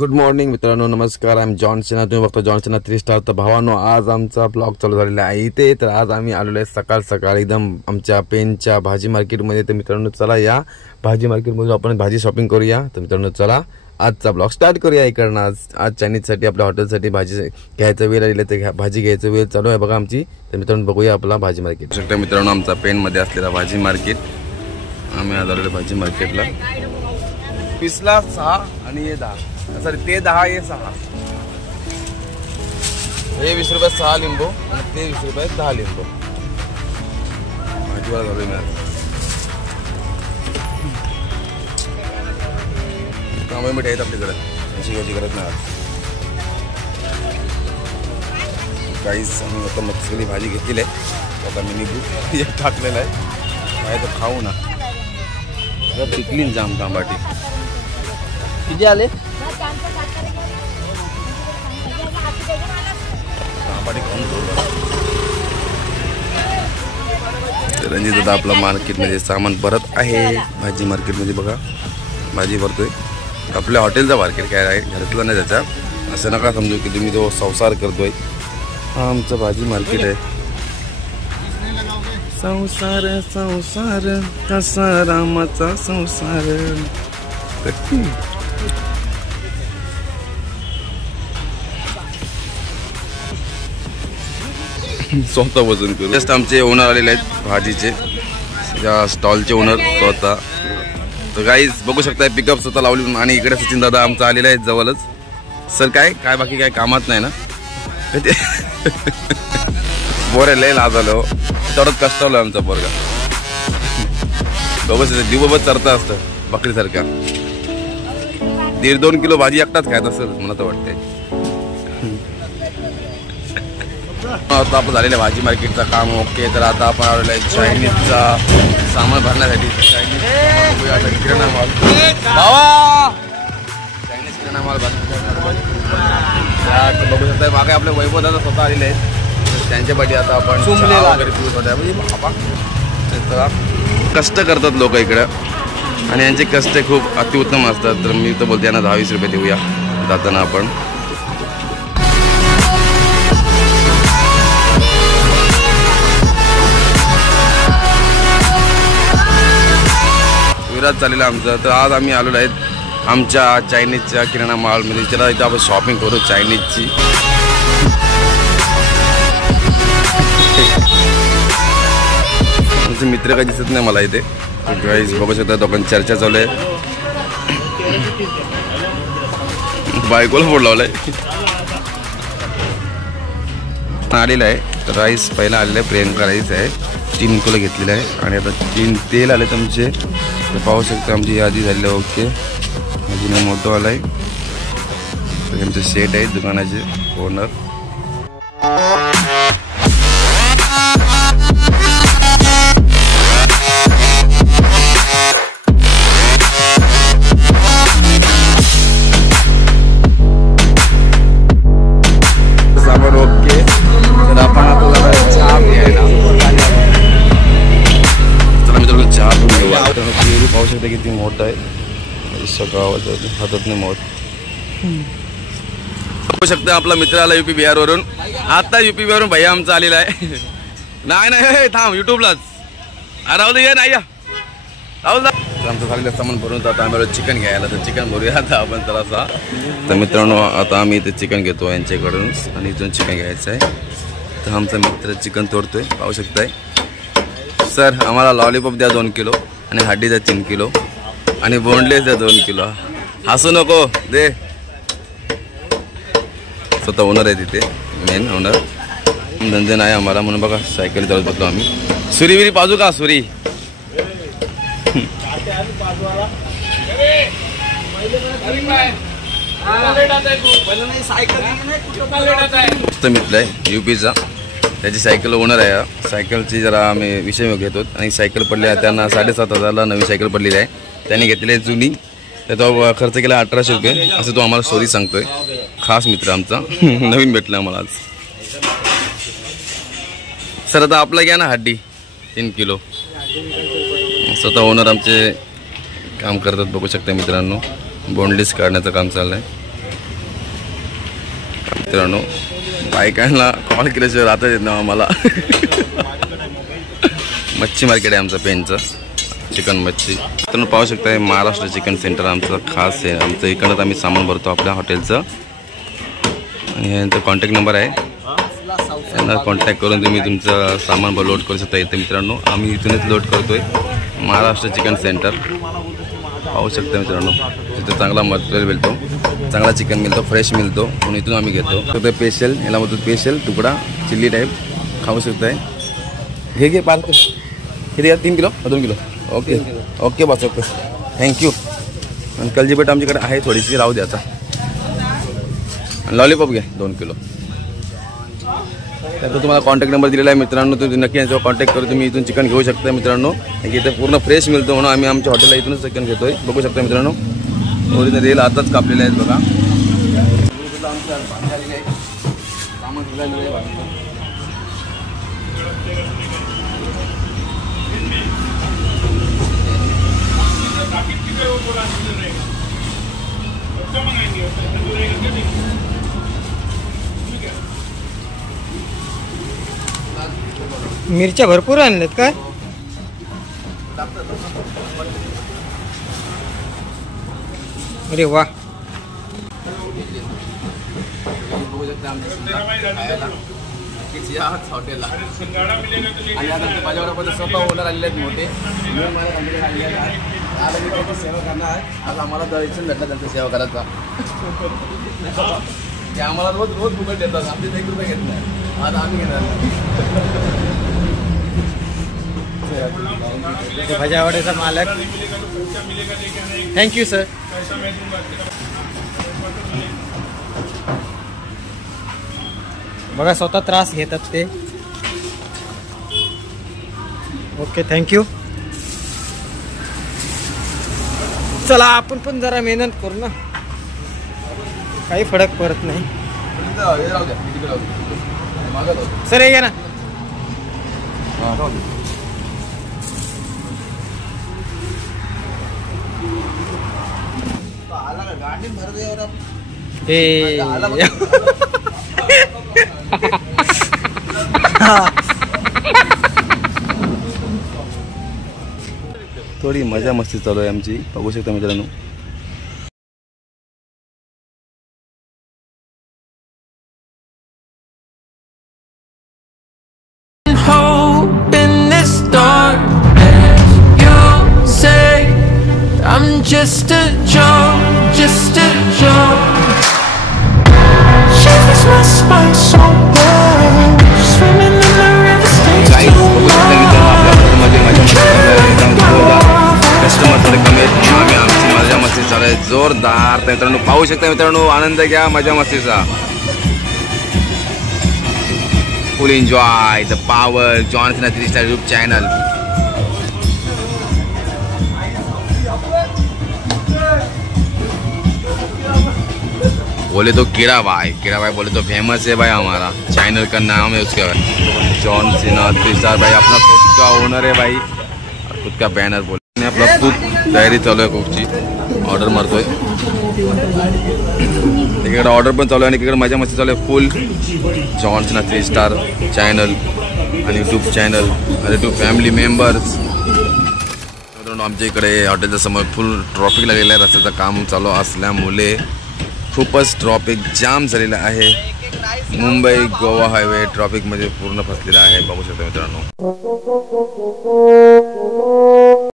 Good morning मित्रांनो, नमस्कार. I am John Sinha. तुम्ही बघता जॉन सिन्हा 3 स्टार. तर भावांनो, आज आमचा ब्लॉग चालू झालेला आहे इथे. तर आज आम्ही आलेलो आहे सकाळ सकाळ एकदम आमच्या पेनच्या भाजी मार्केटमध्ये. तर मित्रांनो चला या भाजी मार्केटमध्ये आपण भाजी शॉपिंग करूया. तर मित्रांनो चला आजचा ब्लॉग स्टार्ट करूया इकडनं. आज चायनीजसाठी आपल्या हॉटेलसाठी भाजी घ्यायचा वेळ आलेला, तर भाजी घ्यायचा वेळ चालू आहे बघा आमची. तर मित्रांनो बघूया आपला भाजी मार्केट. शकता मित्रांनो आमचा पेनमध्ये असलेला भाजी मार्केट. आम्ही आज आलेलो भाजी मार्केटला. 20ला 6 आणि हे 10. सॉरी ते 10 हे 6. हे 20 रुपये 6 लिंबू आणि ते 20 रुपये 10 लिंबू. भाजीवाला झालोय मी. कांबळे मिठाई आहेत आपल्याकडे, अशी घ्यायची गरज नाही. काहीच आम्ही आता मच्छीची भाजी घेतलेली आहे. आता मी निघू एक टाकलेला आहे. काय तर खाऊ ना. जर टिकलीन जाम तांबाटी किती आले. रणजित दादा आपला मार्केटमध्ये सामान भरत आहे. भाजी मार्केटमध्ये बघा भाजी भरतोय. आपल्या हॉटेलचा मार्केट काय आहे, घरातला नाही त्याच्या. असं नका समजू की तुम्ही तो संसार करतोय. हा आमचं भाजी मार्केट आहे. संसार संसार कसा रामाचा संसार. स्वतः वजन करू. जस्ट आमचे ओनर आलेले आहेत भाजीचे, या स्टॉलचे ओनर स्वतः. तर गाईज बघू शकताय पिकअप स्वतः लावली. आणि इकडे सचिन दादा आमचा आलेला आहे जवळच. सर काय काय बाकी काय कामात नाही ना. बोरे लय लाजलो तेवढंच कष्टावलं आमचा पोरगा. बघू शकता दिवसभर चरता असतं बकरीसारख्या. 1.5-2 किलो भाजी एकटाच खायचं असेल मला तर वाटतंय. आता आपण झालेलं आहे भाजी मार्केटचं काम ओके. तर आता आपण आलेलो आहे चायनीजचा सामान भरण्यासाठी. चायनीज किराणा माल चायनीज किराणा माल बघू शकता. मागे आपले वैभव दादा स्वतः आलेले आहेत. त्यांच्या पाठी आता आपण वगैरे पिऊत होत्या. म्हणजे बाबा कष्ट करतात लोक इकडं आणि यांचे कष्ट खूप अतिउत्तम असतात. तर मी तर बोलते यांना 10-20 रुपये देऊया जाताना आपण. चालेल आमचं. तर आज आम्ही आलेलो आहेत आमच्या चायनीजच्या किराणा मॉलमध्ये. त्याला इथं आपण शॉपिंग करू चायनीजची. आमचे मित्र काही दिसत नाही मला इथे. गाईज बघू शकता दोघांची चर्चा चालू आहे. बायकोला फोड लावलाय आलेला आहे. तर राईस पहिला आलेला आहे प्रियंका राईस आहे. 3 किलो घेतलेलं आहे. आणि आता 3 तेल आले तुमचे. तर पाहू शकता आमची यादी झाली आहे ओके. अजून मोठं आला आहे. त्यांचे शेट आहे दुकानाचे ओनर. सामान ओके. तर आपण आपल्याला चहा घ्यायला चहा पण घेऊ. पाहू शकता किती मोठं आहे. सकाळच्या हातात नाही मोठ. बघू शकता आपला मित्र आला UP बिहार वरून. आता UP बिहार वरून भैया आमचा आलेला आहे. नाही थांब युट्यूबलाच राहुल ये नाही या राहुल. आमचं झालेलं सामान भरून आता आम्हाला चिकन घ्यायला. तर चिकन भरूया आता आपण जरासा. तर मित्रांनो आता आम्ही इथे चिकन घेतो यांच्याकडून आणि इथून चिकन घ्यायचं आहे. तर आमचा मित्र चिकन तोडतोय पाहू शकताय. सर आम्हाला लॉलीपॉप द्या 2 किलो आणि हड्डी द्या 3 किलो आणि बोंडलेस द्या 2 किलो. हसू नको दे. स्वतः ओनर आहे तिथे मेन ओनर. धंदे नाही आम्हाला म्हणून बघा सायकल चालत बसलो आम्ही. सुरी विरी पाजू का सुरी. मित्र आहे UPचा. त्याची सायकल ओनर आहे. सायकलची जरा आम्ही विषय घेतो. आणि सायकल पडली आहे त्यांना 7,500ला नवी सायकल पडलेली आहे. त्यांनी घेतलेली आहे जुनी. तर तो खर्च केला 1800 रुपये असं तो आम्हाला स्टोरी सांगतोय. खास मित्र आमचा नवीन भेटला आम्हाला आज. सर आता आपला घ्या ना हड्डी 3 किलो. स्वतः ओनर आमचे काम करतात बघू शकता मित्रांनो. बोंडलेस काढण्याचं काम चाललंय. मित्रांनो बायकांना कॉल केल्याशिवाय राहता येत ना आम्हाला. मच्छी मार्केट आहे आमचं पेनचं, चिकन मच्छी. तर पाहू शकता महाराष्ट्र चिकन सेंटर आमचं खास आहे. आमचं इकडंच आम्ही सामान भरतो आपल्या हॉटेलचं. आणि यांचा कॉन्टॅक्ट नंबर आहे, यांना कॉन्टॅक्ट करून तुम्ही तुमचं सामान लोड करू शकता. इथे मित्रांनो आम्ही इथूनच लोड करतोय, महाराष्ट्र चिकन सेंटर. पाहू शकता मित्रांनो तिथे चांगला मटेरियल मिळतो, चांगला चिकन मिळतो, फ्रेश मिळतो. म्हणून इथून आम्ही घेतो. तर स्पेशल याला म्हणतो स्पेशल तुकडा चिल्ली टाईप खाऊ शकताय. हे घे 5 किती घ्या, 3 किलो 2 किलो. ओके ओके बस ओके थँक्यू. आणि कलजीपेट आमच्याकडे आहे थोडीशी, राहू द्या आता. लॉलीपॉप घ्या 2 किलो. तर तुम्हाला कॉन्टॅक्ट नंबर दिलेला आहे मित्रांनो, तुम्ही नक्की यांच्यावर कॉन्टॅक्ट करून तुम्ही इथून चिकन घेऊ शकता मित्रांनो. इथे पूर्ण फ्रेश मिळतो म्हणून आम्ही आमच्या हॉटेलला इथूनच चिकन घेतोय. बघू शकता मित्रांनो ओरिजिनल रेल आताच कापलेले आहेत बघा. मिरच्या भरपूर आणल्यात काय? अरे वा. हॉटेलला आणि आता माझ्याबरोबर स्वतः ओनर आलेले आहेत मोठे. सेवा करणार आज आम्हाला दर्शन भेटला त्यांचा सेवा करायचा. ते आम्हाला रोज रोज फुकट देतात, आमचे 1 रुपये घेत नाही. आज आम्ही घेणार भाज्यावाड्याचा मालक. Thank you sir. बघा स्वतः त्रास घेतात ते. Okay thank you. चला आपण पण जरा मेहनत करू ना, काही फरक पडत नाही. सर हे घ्या ना. थोडी मजा मस्ती चालू आहे आमची, बघू शकता मित्रांनो. Just a joke, just a joke. Shivers my spine so bad. Swimming in the river stays too long. Customer थोडे कमी आहेत, आम्ही आमची मजा मस्ती चालू आहे जोरदार. तर मित्रांनो पाहू शकता मित्रांनो, आनंद घ्या मजा मस्तीचा. Full enjoy the power John Cena 3 star YouTube channel. बोले तो कीड़ा भाई बोले तो फेमस है भाई, हमारा चैनल का नाम है उसका जॉन सिना 3 स्टार भाई. अपना खुद का ओनर है भाई, खुद का बैनर. बोले आपला कुक तयारी चालू आहे, कुकची ऑर्डर मारतोय. इकडे ऑर्डर पण चालू आहे आणि इकडे मजा मस्ती चालू आहे full. John Cena 3 star channel आणि यूट्यूब चॅनल आणि यूट्यूब फॅमिली मेंबर्स. आमच्या इकडे हॉटेलच्या समोर फुल ट्रॉफिक लागलेलं आहे. रस्त्याचं काम चालू असल्यामुळे खूपच ट्रॉफिक जाम झालेलं आहे. मुंबई गोवा हायवे ट्रॉफिकमध्ये पूर्ण फसलेला आहे, बघू शकता मित्रांनो.